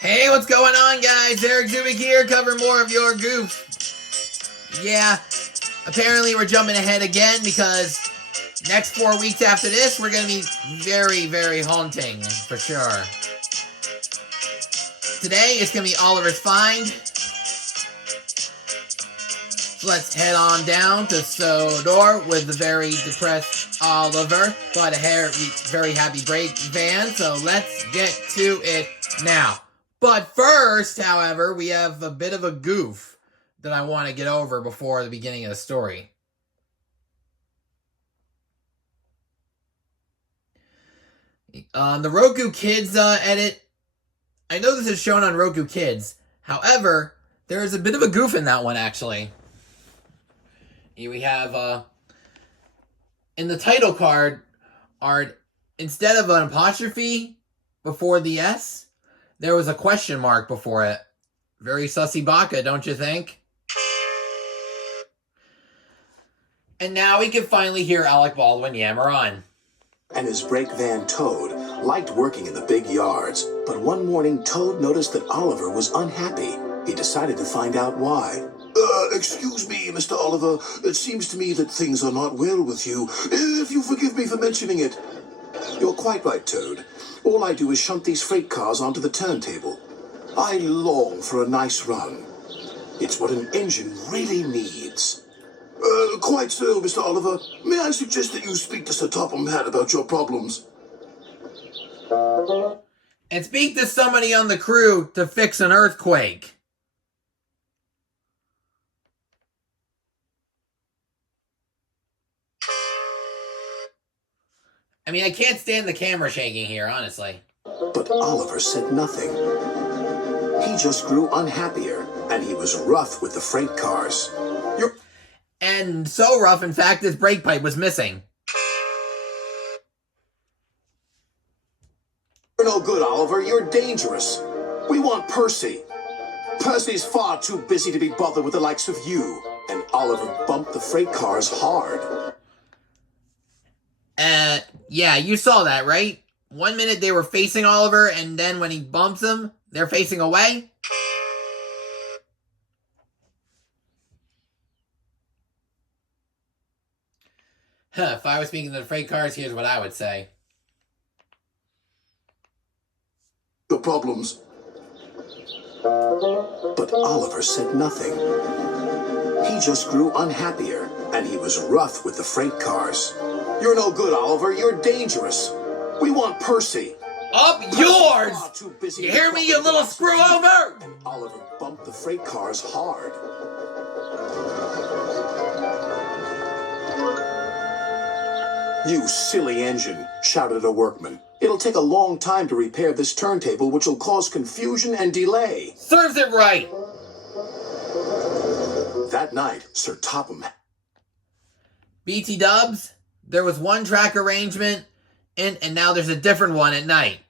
Hey, what's going on, guys? Eric Zubik here, covering more of your Goofs. Yeah, apparently we're jumping ahead again because next 4 weeks after this, we're going to be very, very haunting, for sure. Today, it's going to be Oliver's Find. So let's head on down to Sodor with the very depressed Oliver by the very happy break van. So let's get to it now. But first, however, we have a bit of a goof that I want to get over before the beginning of the story. On the Roku Kids edit, I know this is shown on Roku Kids. However, there is a bit of a goof in that one, actually. Here we have, in the title card, instead of an apostrophe before the S, there was a question mark before it. Very sussy baka, don't you think? And now we can finally hear Alec Baldwin yammer on. And his brake van Toad liked working in the big yards, but one morning Toad noticed that Oliver was unhappy. He decided to find out why. Excuse me, Mr. Oliver. It seems to me that things are not well with you, if you forgive me for mentioning it. You're quite right, Toad. All I do is shunt these freight cars onto the turntable. I long for a nice run. It's what an engine really needs. Quite so, Mr. Oliver. May I suggest that you speak to Sir Topham Hatt about your problems? And speak to somebody on the crew to fix an earthquake. I mean, I can't stand the camera shaking here, honestly. But Oliver said nothing. He just grew unhappier, and he was rough with the freight cars. And so rough, in fact, his brake pipe was missing. You're no good, Oliver. You're dangerous. We want Percy. Percy's far too busy to be bothered with the likes of you. And Oliver bumped the freight cars hard. Yeah, you saw that, right? 1 minute they were facing Oliver, and then when he bumps them, they're facing away? If I was speaking to the freight cars, here's what I would say. Your problems. But Oliver said nothing. He just grew unhappier, and he was rough with the freight cars. You're no good, Oliver. You're dangerous. We want Percy. Up yours! You hear me, you little screw over? And Oliver bumped the freight cars hard. You silly engine, shouted a workman. It'll take a long time to repair this turntable, which will cause confusion and delay. Serves it right. That night, Sir Topham... BT Dubs, there was one track arrangement, and now there's a different one at night.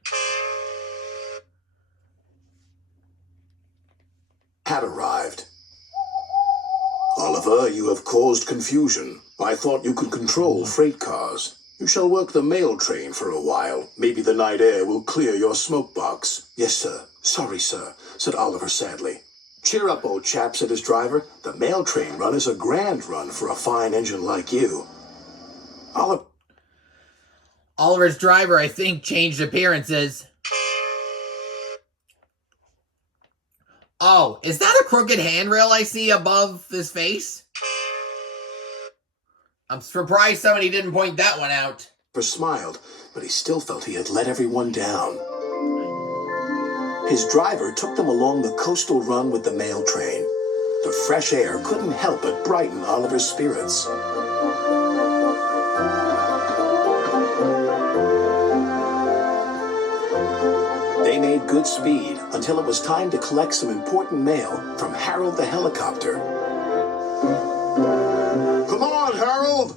Had arrived. Oliver, you have caused confusion. I thought you could control freight cars. You shall work the mail train for a while. Maybe the night air will clear your smoke box. Yes, sir. Sorry, sir, said Oliver sadly. Cheer up, old chap, said his driver. The mail train run is a grand run for a fine engine like you. Oliver's driver, I think, changed appearances. Oh, is that a crooked handrail I see above his face? I'm surprised somebody didn't point that one out. Oliver smiled, but he still felt he had let everyone down. His driver took them along the coastal run with the mail train. The fresh air couldn't help but brighten Oliver's spirits. They made good speed until it was time to collect some important mail from Harold the helicopter. Come on, Harold!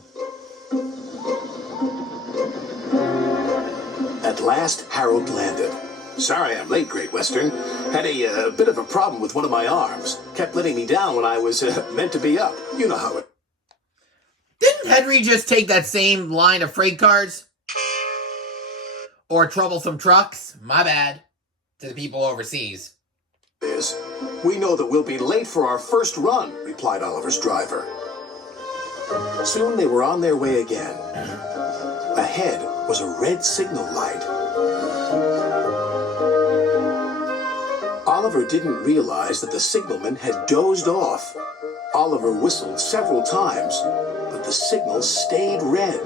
At last, Harold landed. Sorry I'm late, Great Western. Had a bit of a problem with one of my arms. Kept letting me down when I was meant to be up. You know how it... Didn't Henry just take that same line of freight cars? Or troublesome trucks? My bad. to the people overseas. We know that we'll be late for our first run, replied Oliver's driver. Soon they were on their way again. Ahead was a red signal light. Oliver didn't realize that the signalman had dozed off. Oliver whistled several times, but the signal stayed red.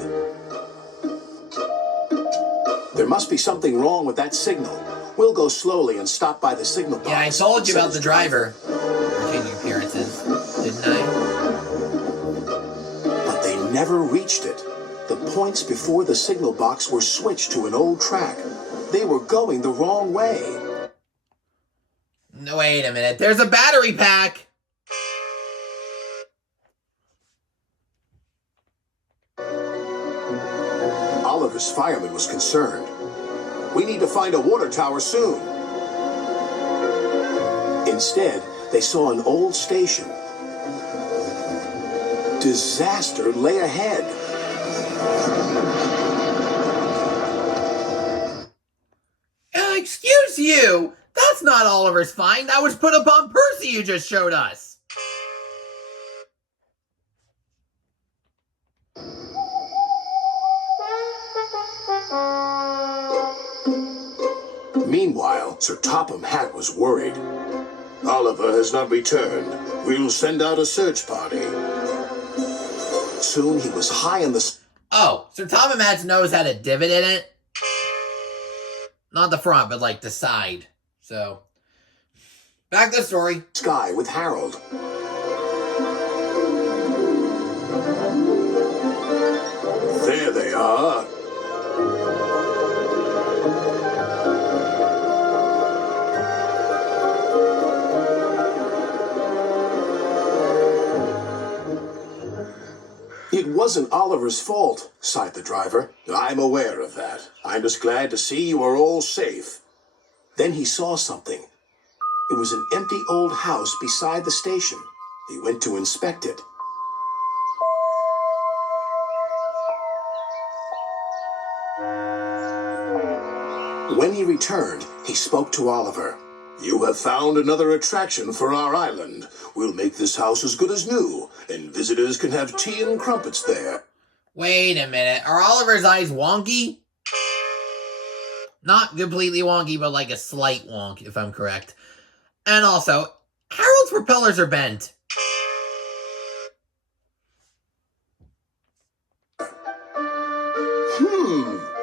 There must be something wrong with that signal. We'll go slowly and stop by the signal box. Yeah, I told you about the driver changing appearances, didn't I? But they never reached it. The points before the signal box were switched to an old track. They were going the wrong way. No, wait a minute. There's a battery pack! Oliver's fireman was concerned. We need to find a water tower soon. Instead, they saw an old station. Disaster lay ahead. Excuse you! That's not Oliver's find. That was put up on Percy you just showed us. Meanwhile, Sir Topham Hatt was worried. Oliver has not returned. We'll send out a search party. Soon he was high in the... Oh, Sir Topham Hatt's nose had a divot in it. Not the front, but like the side. So, back to the story. Sky with Harold. There they are. It wasn't Oliver's fault, sighed the driver. I'm aware of that. I'm just glad to see you are all safe. Then he saw something. It was an empty old house beside the station. He went to inspect it. When he returned, he spoke to Oliver. You have found another attraction for our island. We'll make this house as good as new, and visitors can have tea and crumpets there. Wait a minute. Are Oliver's eyes wonky? Not completely wonky, but like a slight wonk, if I'm correct. And also, Harold's propellers are bent.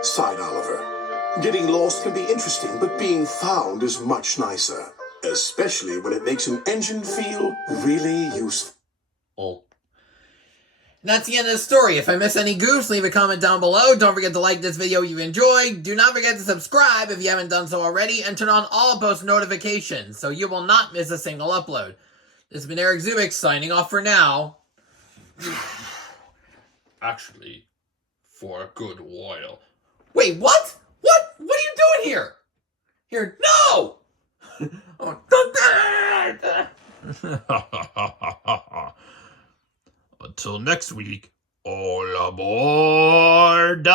Sighed Oliver. Getting lost can be interesting, but being found is much nicer. Especially when it makes an engine feel really useful. And that's the end of the story. If I miss any goofs, leave a comment down below. Don't forget to like this video if you enjoyed. Do not forget to subscribe if you haven't done so already. And turn on all post notifications so you will not miss a single upload. This has been Eric Zubik signing off for now. Actually, for a good while. Wait, what? What? What are you doing here? Here, no! Oh, Until next week, all aboard!